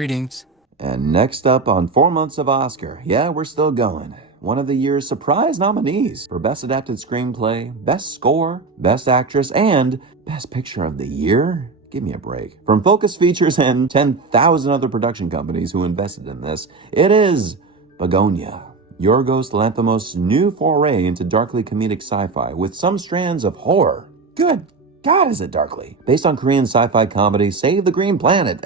Greetings. And next up on 4 months of Oscar, yeah, we're still going. One of the year's surprise nominees for Best Adapted Screenplay, Best Score, Best Actress, and Best Picture of the Year? Give me a break. From Focus Features and 10,000 other production companies who invested in this, it is Bugonia, Yorgos Lanthimos' new foray into darkly comedic sci-fi with some strands of horror. Good God, is it darkly? Based on Korean sci-fi comedy Save the Green Planet!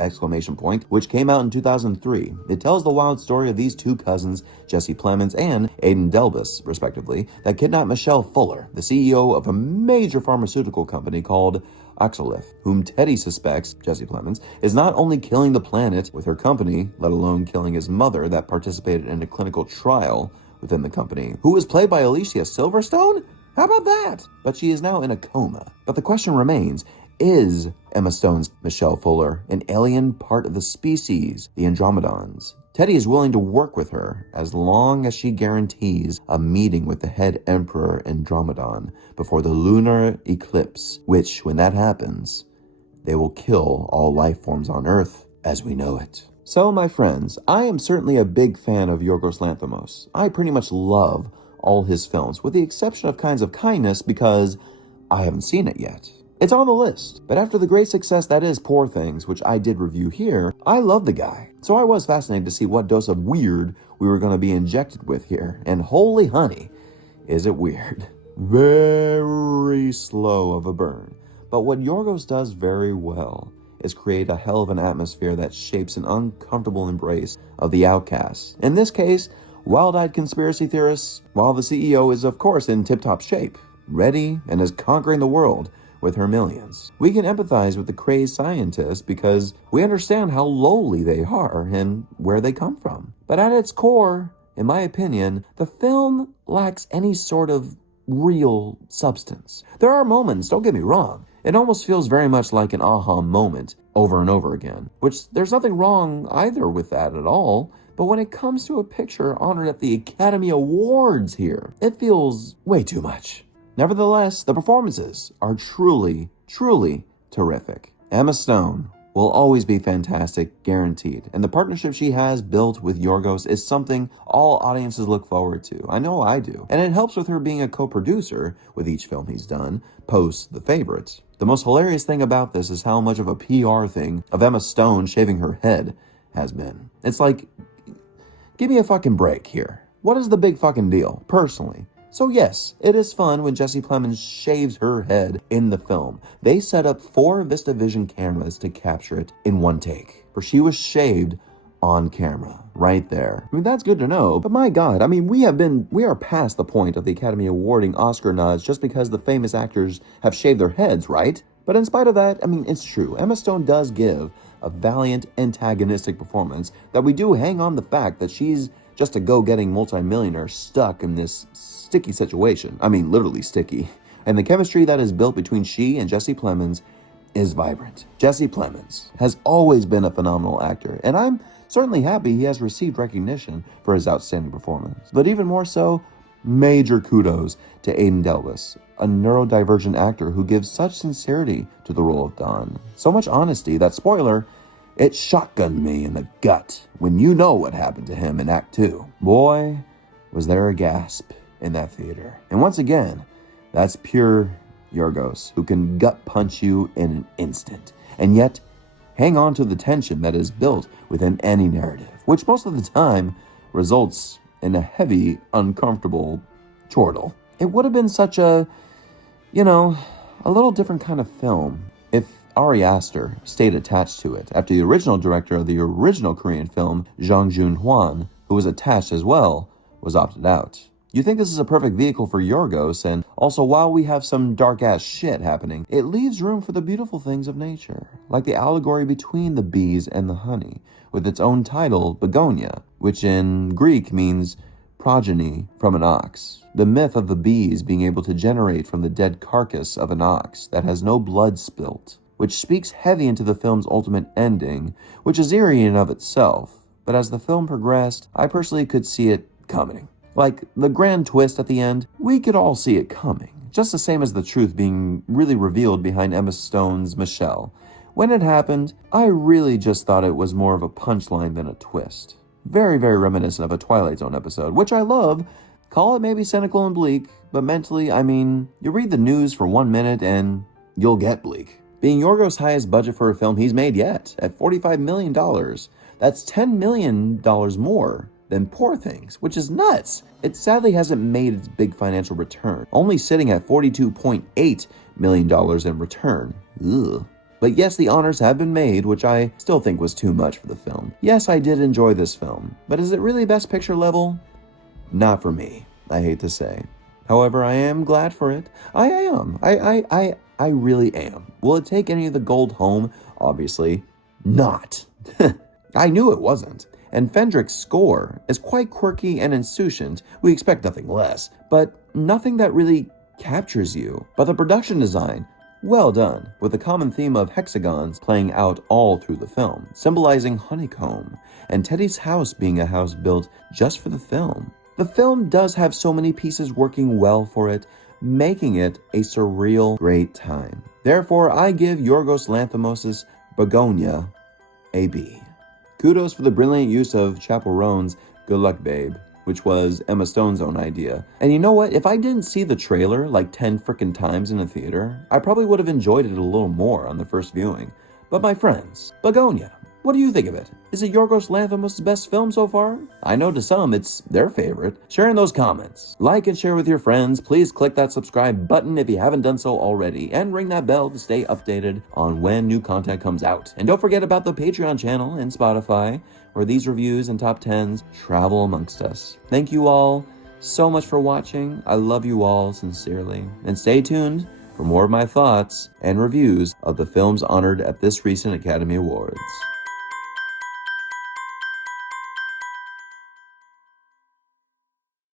Which came out in 2003. It tells the wild story of these two cousins, Jesse Plemons and AIDAN DELBIS, respectively, that kidnap Michelle Fuller, the CEO of a major pharmaceutical company called ALICIA, whom Teddy suspects, Jesse Plemons, is not only killing the planet with her company, let alone killing his mother that participated in a clinical trial within the company, who was played by ALICIA Silverstone? How about that? But she is now in a coma. But the question remains, is Emma Stone's Michelle Fuller an alien part of the species, the Andromedons? Teddy is willing to work with her as long as she guarantees a meeting with the head Emperor Andromedon before the lunar eclipse, which, when that happens, they will kill all life forms on Earth as we know it. So, my friends, I am certainly a big fan of Yorgos Lanthimos. I pretty much love all his films, with the exception of Kinds of Kindness, because I haven't seen it yet. It's on the list, but after the great success that is Poor Things, which I did review here, I love the guy. So I was fascinated to see what dose of weird we were going to be injected with here, and holy honey, is it weird. Very slow of a burn. But what Yorgos does very well is create a hell of an atmosphere that shapes an uncomfortable embrace of the outcasts. In this case, wild-eyed conspiracy theorists, while the CEO is of course in tip-top shape, ready and is conquering the world with her millions. We can empathize with the crazed scientists because we understand how lowly they are and where they come from. But at its core, in my opinion, the film lacks any sort of real substance. There are moments, don't get me wrong, it almost feels very much like an aha moment over and over again, which there's nothing wrong either with that at all. But when it comes to a picture honored at the Academy Awards here, it feels way too much. Nevertheless, the performances are truly, truly terrific. Emma Stone will always be fantastic, guaranteed. And the partnership she has built with Yorgos is something all audiences look forward to. I know I do. And it helps with her being a co-producer with each film he's done, post The Favorites. The most hilarious thing about this is how much of a PR thing of Emma Stone shaving her head has been. It's like, give me a fucking break here. What is the big fucking deal, personally? So yes, it is fun when Jesse Plemons shaves her head in the film. They set up 4 VistaVision cameras to capture it in one take, for she was shaved on camera, right there. I mean, that's good to know, but my God, I mean, we are past the point of the Academy awarding Oscar nods just because the famous actors have shaved their heads, right? But in spite of that, I mean, it's true. Emma Stone does give a valiant antagonistic performance that we do hang on the fact that she's just a go-getting multimillionaire stuck in this sticky situation. I mean, literally sticky. And the chemistry that is built between she and Jesse Plemons is vibrant. Jesse Plemons has always been a phenomenal actor, and I'm certainly happy he has received recognition for his outstanding performance. But even more so, major kudos to AIDAN DELBIS, a neurodivergent actor who gives such sincerity to the role of Don. So much honesty that, spoiler, it shotgunned me in the gut when you know what happened to him in Act 2. Boy, was there a gasp in that theater. And once again, that's pure Yorgos, who can gut punch you in an instant, and yet hang on to the tension that is built within any narrative, which most of the time results in a heavy, uncomfortable chortle. It would have been such a, a little different kind of film if Ari Aster stayed attached to it, after the original director of the original Korean film, Jang Joon-hwan, who was attached as well, was opted out. You think this is a perfect vehicle for Yorgos, and also while we have some dark-ass shit happening, it leaves room for the beautiful things of nature, like the allegory between the bees and the honey, with its own title, Bugonia, which in Greek means progeny from an ox. The myth of the bees being able to generate from the dead carcass of an ox that has no blood spilt, which speaks heavy into the film's ultimate ending, which is eerie in and of itself. But as the film progressed, I personally could see it coming. Like, the grand twist at the end, we could all see it coming. Just the same as the truth being really revealed behind Emma Stone's Michelle, When it happened, I really just thought it was more of a punchline than a twist. Very, very reminiscent of a Twilight Zone episode, which I love. Call it maybe cynical and bleak, but mentally, I mean, you read the news for 1 minute and you'll get bleak. Being Yorgos' highest budget for a film he's made yet, at $45 million, that's $10 million more than Poor Things, which is nuts. It sadly hasn't made its big financial return, only sitting at $42.8 million in return. Ugh. But yes, the honors have been made, which I still think was too much for the film. Yes, I did enjoy this film, but is it really Best Picture level? Not for me, I hate to say. However, I am glad for it. I am. I really am. Will it take any of the gold home? Obviously not. I knew it wasn't. And Fendrick's score is quite quirky and insouciant. We expect nothing less, but nothing that really captures you. But the production design, well done, with the common theme of hexagons playing out all through the film, symbolizing honeycomb, and Teddy's house being a house built just for the film. The film does have so many pieces working well for it, making it a surreal great time. Therefore, I give Yorgos Lanthimos' Bugonia a B. Kudos for the brilliant use of Chappell Roan's Good Luck Babe, which was Emma Stone's own idea. And you know what? If I didn't see the trailer like 10 frickin' times in a theater, I probably would have enjoyed it a little more on the first viewing. But my friends, Bugonia, what do you think of it? Is it Yorgos Lanthimos' best film so far? I know to some it's their favorite. Share in those comments. Like and share with your friends. Please click that subscribe button if you haven't done so already, and ring that bell to stay updated on when new content comes out. And don't forget about the Patreon channel and Spotify, where these reviews and top 10s travel amongst us. Thank you all so much for watching. I love you all sincerely. And stay tuned for more of my thoughts and reviews of the films honored at this recent Academy Awards.